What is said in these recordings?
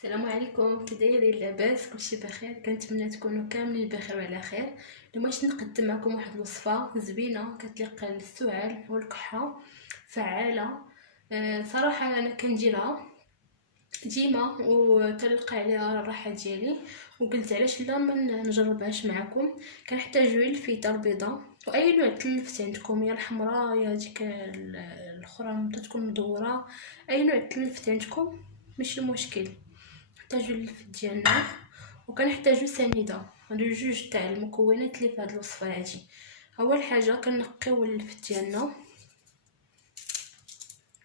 السلام عليكم، كي دايرين؟ لاباس؟ كلشي بخير؟ كنتمنى تكونوا كاملين بخير وعلى خير. اليوم باش نقدم معكم واحد الوصفه زوينه كتليق للسعال والكحه، فعاله. صراحه انا كنديرها ديما وتلقى عليها الراحه ديالي، وقلت علاش لا ما نجربهاش معكم. كنحتاجو الفيتر بيضه واي نوع تلفت عندكم، يا الحمراء يا ديك الاخرى تكون مدوره، اي نوع تلفت عندكم ماشي مشكل. نحتاجو اللفت ديالنا وكنحتاجو سنيده. هادو جوج تاع المكونات اللي في هاد الوصفه هادي. اول حاجه كنقيو اللفت ديالنا،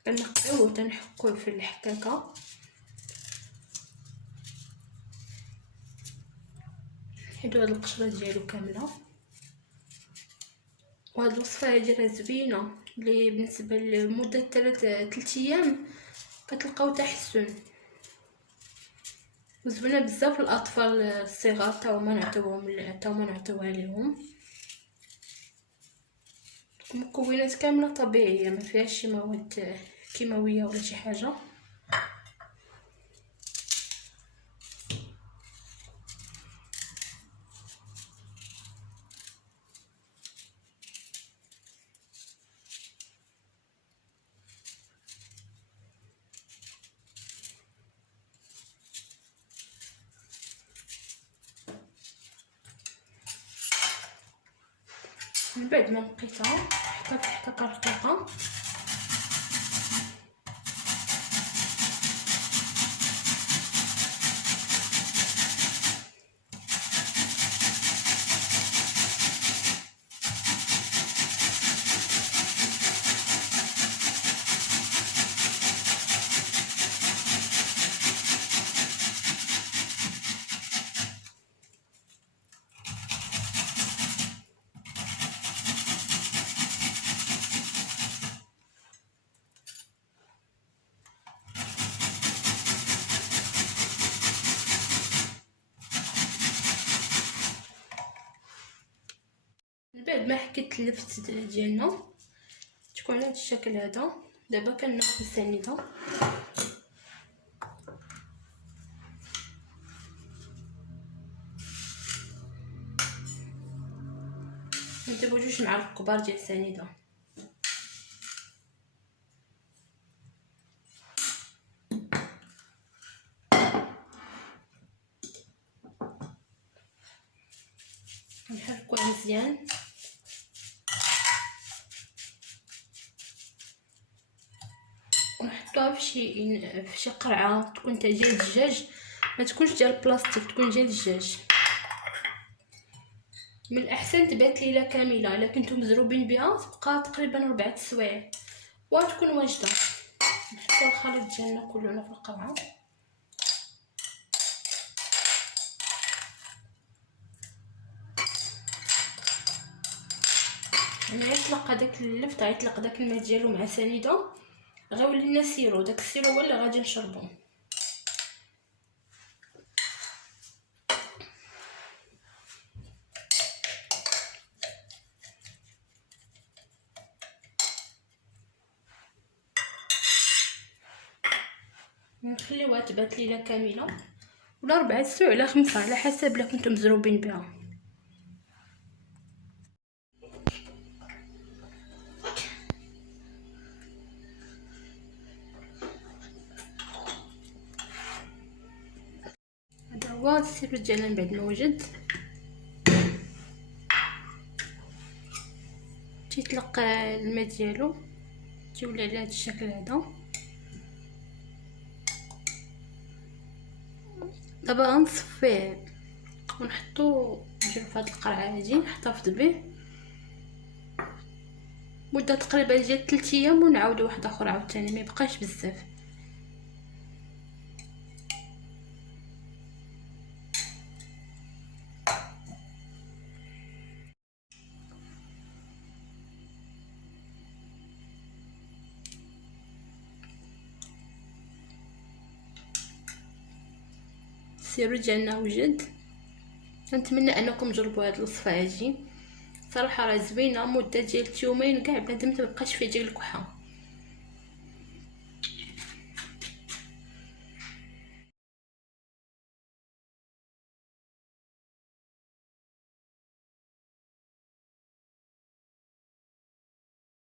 كنقيوه وتنحكوه في الحكاكه. نحيدو هاد القشره ديالو كامله. وهاد الوصفه هادي راه زوينه، اللي بالنسبه لمده 3 ايام كتلقاو تحسن، وزوينه بزاف الاطفال الصغار تا هما نعطيوها ليهم. المكونات كامله طبيعيه، ما فيهاش شي مواد كيماويه ولا شي حاجه. من بعد ما نقيتها حتى كرقيقه، من بعد ما حكيت اللفت ديالنا تكون على هذا الشكل هذا. دابا كناخذ السنيده نديرو 2 معالق كبار ديال السنيده. نحركوها مزيان. ونحطوها في شي قرعه تكون تاع ديال الدجاج، ما تكونش ديال البلاستيك، تكون ديال الدجاج. من الاحسن تبات ليله كامله، الا كنتو مزروبين بها تبقى تقريبا 4 سوايع وتكون واجده. نحطو الخليط ديالنا كلنا في القرعه. انا يطلق داك اللفت، يطلق داك الماء ديالو مع سنيده، غيولي لنا سيرو. داك السيرو هو اللي غادي نشربو. نخليوها تبات ليله كامله ولا 4 سوايع ولا 5 على حسب لا كنتم مزروبين بها. هذا هو السيرو ديالنا من بعد ما وجد. تيطلق الماء ديالو تيولي على هذا الشكل هذا. دابا غنصفيه ونحطو نديرو في هاد القرعه هادي، نحتفظ به مده تقريبا ديال 3 ايام ونعاودو واحده اخرى عاوتاني، ما يبقاش بزاف. السيرو ديالنا وجد. نتمنى انكم تجربوا هذه الوصفه هذه، صراحه راه زوينه. مده ديال 2 يومين كاع بنادم متبقاش فيه ديك الكحه.